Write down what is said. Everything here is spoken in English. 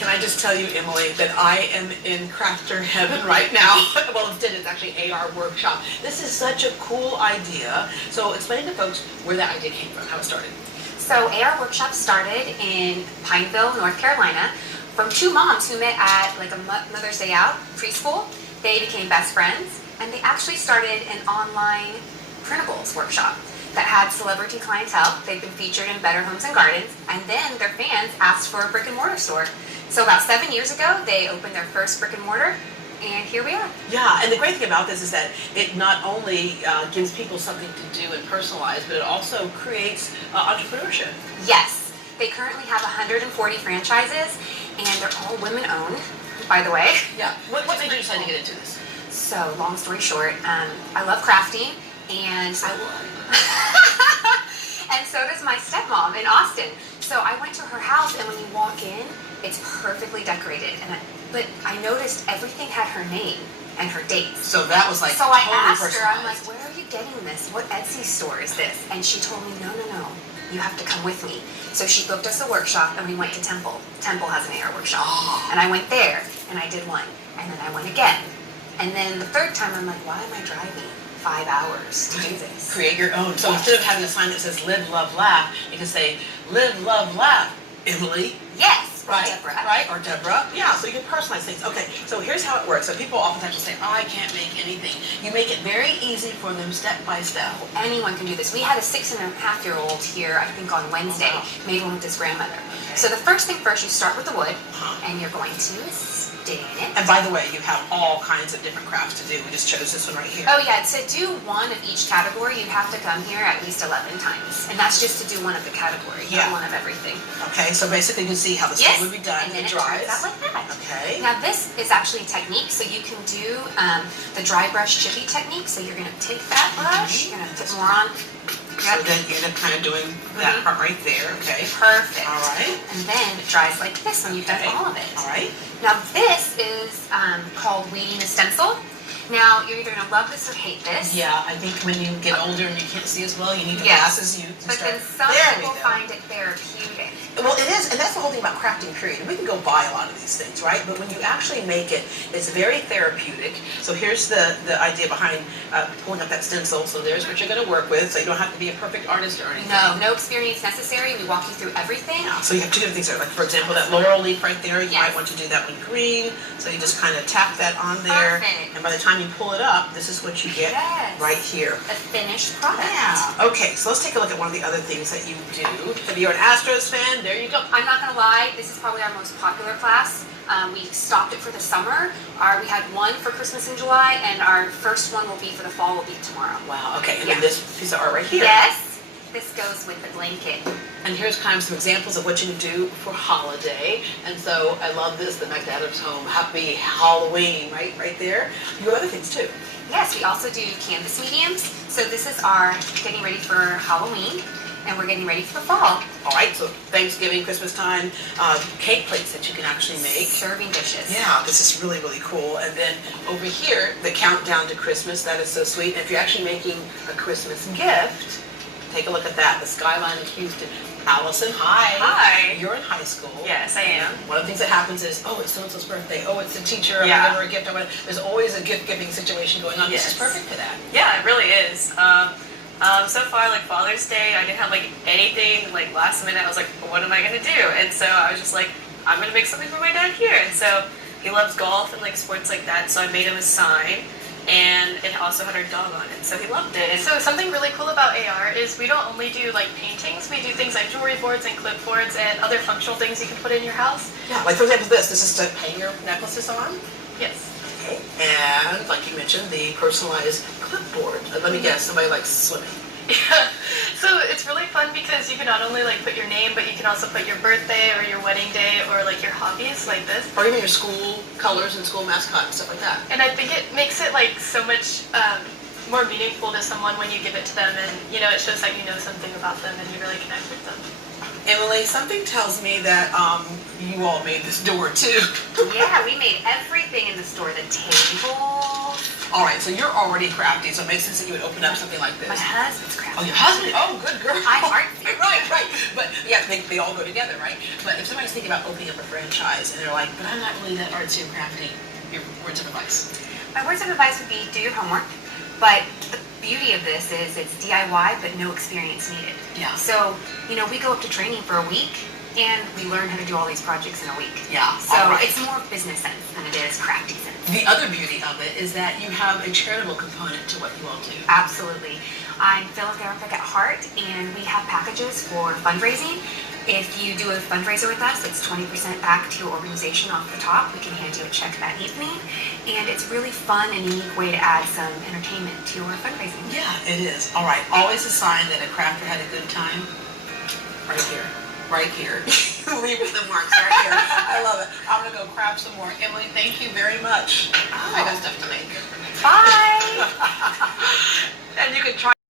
Can I just tell you, Emily, that I am in crafter heaven right now. Well, instead it's actually AR workshop. This is such a cool idea. So explain to folks where that idea came from, how it started. So AR Workshop started in Pineville, North Carolina, from two moms who met at like a Mother's Day Out preschool. They became best friends, and they actually started an online printables workshop that had celebrity clientele. They've been featured in Better Homes and Gardens, and then their fans asked for a brick and mortar store. So about 7 years ago, they opened their first brick and mortar, and here we are. Yeah, and the great thing about this is that it not only gives people something to do and personalize, but it also creates entrepreneurship. Yes, they currently have 140 franchises, and they're all women-owned, by the way. Yeah, what made you decide to get into this? So, long story short, I love crafting, and and so does my stepmom in Austin. So I went to her house, and when you walk in, it's perfectly decorated. But I noticed everything had her name and her dates. So that was like so I totally asked her, I'm personalized. like, where are you getting this? What Etsy store is this? And she told me, no, you have to come with me. So she booked us a workshop, and we went to Temple. Temple has an AR workshop. And I went there, and I did one. And then I went again. And then the third time, I'm like, why am I driving 5 hours to do this? Create your own. So instead of having a sign that says live, love, laugh, you can say live, love, laugh, Emily. Yes. Right, Deborah. right, or Deborah. Yeah, so you can personalize things. Okay, so here's how it works. So people oftentimes will say, oh, I can't make anything. You make it very easy for them step by step. Anyone can do this. We had a 6.5-year-old here, I think on Wednesday, made one with his grandmother. Okay. So the first thing first, you start with the wood, and you're going to stain it. And by the way, you have all kinds of different crafts to do. We just chose this one right here. Oh yeah, to do one of each category, you'd have to come here at least 11 times. And that's just to do one of the categories, not one of everything. Okay, so basically you can see how this would be done. And then it dries. turns out like that. Okay. Now this is actually a technique, so you can do the dry brush chippy technique. So you're going to take that brush, you're going to put more on. So then you end up kind of doing that part right there, okay. Perfect. All right. And then it dries like this when you've done all of it. All right. Now this is called weeding a stencil. Now you're either going to love this or hate this. Yeah, I think when you get older and you can't see as well, you need the glasses. But then some people find it therapeutic. Well, it is, and that's the whole thing about crafting, period. We can go buy a lot of these things, right? But when you actually make it, it's very therapeutic. So here's the idea behind pulling up that stencil. So there's what you're going to work with. So you don't have to be a perfect artist or anything. No experience necessary. We walk you through everything. Yeah, so you have two different things there. Like, for example, that laurel leaf right there, you might want to do that one green. So you just kind of tap that on there. Perfect. And by the time you pull it up, this is what you get right here. A finished product. Yeah. Okay, so let's take a look at one of the other things that you do. If you're an Astros fan, there you go. I'm not going to lie, this is probably our most popular class. We stopped it for the summer. We had one for Christmas in July, and our first one will be for the fall, will be tomorrow. Wow, okay, and then this piece of art right here. Yes, this goes with the blanket. And here's kind of some examples of what you can do for holiday. And so I love this, the McAdams home, happy Halloween, right there. You have other things too. Yes, we also do canvas mediums. So this is our getting ready for Halloween, and we're getting ready for the fall. All right, so Thanksgiving, Christmas time, cake plates that you can actually make. Serving dishes. Yeah, this is really, really cool. And then over here, the countdown to Christmas, that is so sweet. And if you're actually making a Christmas gift, take a look at that, the skyline of Houston. Allison, hi. Hi. You're in high school. Yes, I am. One of the things that happens is, oh, it's so-and-so's birthday. Oh, it's the teacher. I'm going to give her a gift. There's always a gift-giving situation going on. Yes. This is perfect for that. Yeah, it really is. So far, like Father's Day, I didn't have like anything. Like last minute, I was like, what am I going to do? And so I was just like, I'm going to make something for my dad here. And so he loves golf and like sports like that. So I made him a sign. And it also had our dog on it, so he loved it. And so something really cool about AR is we don't only do like paintings, we do things like jewelry boards and clipboards and other functional things you can put in your house. Yeah, like for example this is to hang your necklaces on? Yes. Okay, and like you mentioned, the personalized clipboard. Let me guess, somebody likes swimming. Yeah, so it's really fun because you can not only like put your name, but you can also put your birthday or your wedding day or like your hobbies like this. Or even your school colors and school mascot and stuff like that. And I think it makes it like so much more meaningful to someone when you give it to them, and you know, it shows that you know something about them and you really connect with them. Emily, something tells me that you all made this door too. Yeah, we made everything in the store. The tables, All right, so you're already crafty, so it makes sense that you would open up something like this. My husband's Oh, crafty. your husband? Oh, good girl. I'm artsy. Right. But yeah, they all go together, right? But if somebody's thinking about opening up a franchise and they're like, but I'm not really that artsy or crafty, your words of advice. My words of advice would be do your homework, but the beauty of this is it's DIY, but no experience needed. Yeah. So, we go up to training for a week, and we learn how to do all these projects in a week. Yeah, So all right. it's more business sense than it is crafty sense. The other beauty of it is that you have a charitable component to what you all do. Absolutely. I'm philanthropic at heart, and we have packages for fundraising. If you do a fundraiser with us, it's 20% back to your organization off the top. We can hand you a check that evening, and it's really fun and unique way to add some entertainment to your fundraising. Yeah, it is. All right, always a sign that a crafter had a good time. Right here. Right here. Leaving the marks right here. I love it. I'm going to go craft some more. Emily, thank you very much. I got stuff to make. Bye! And you can try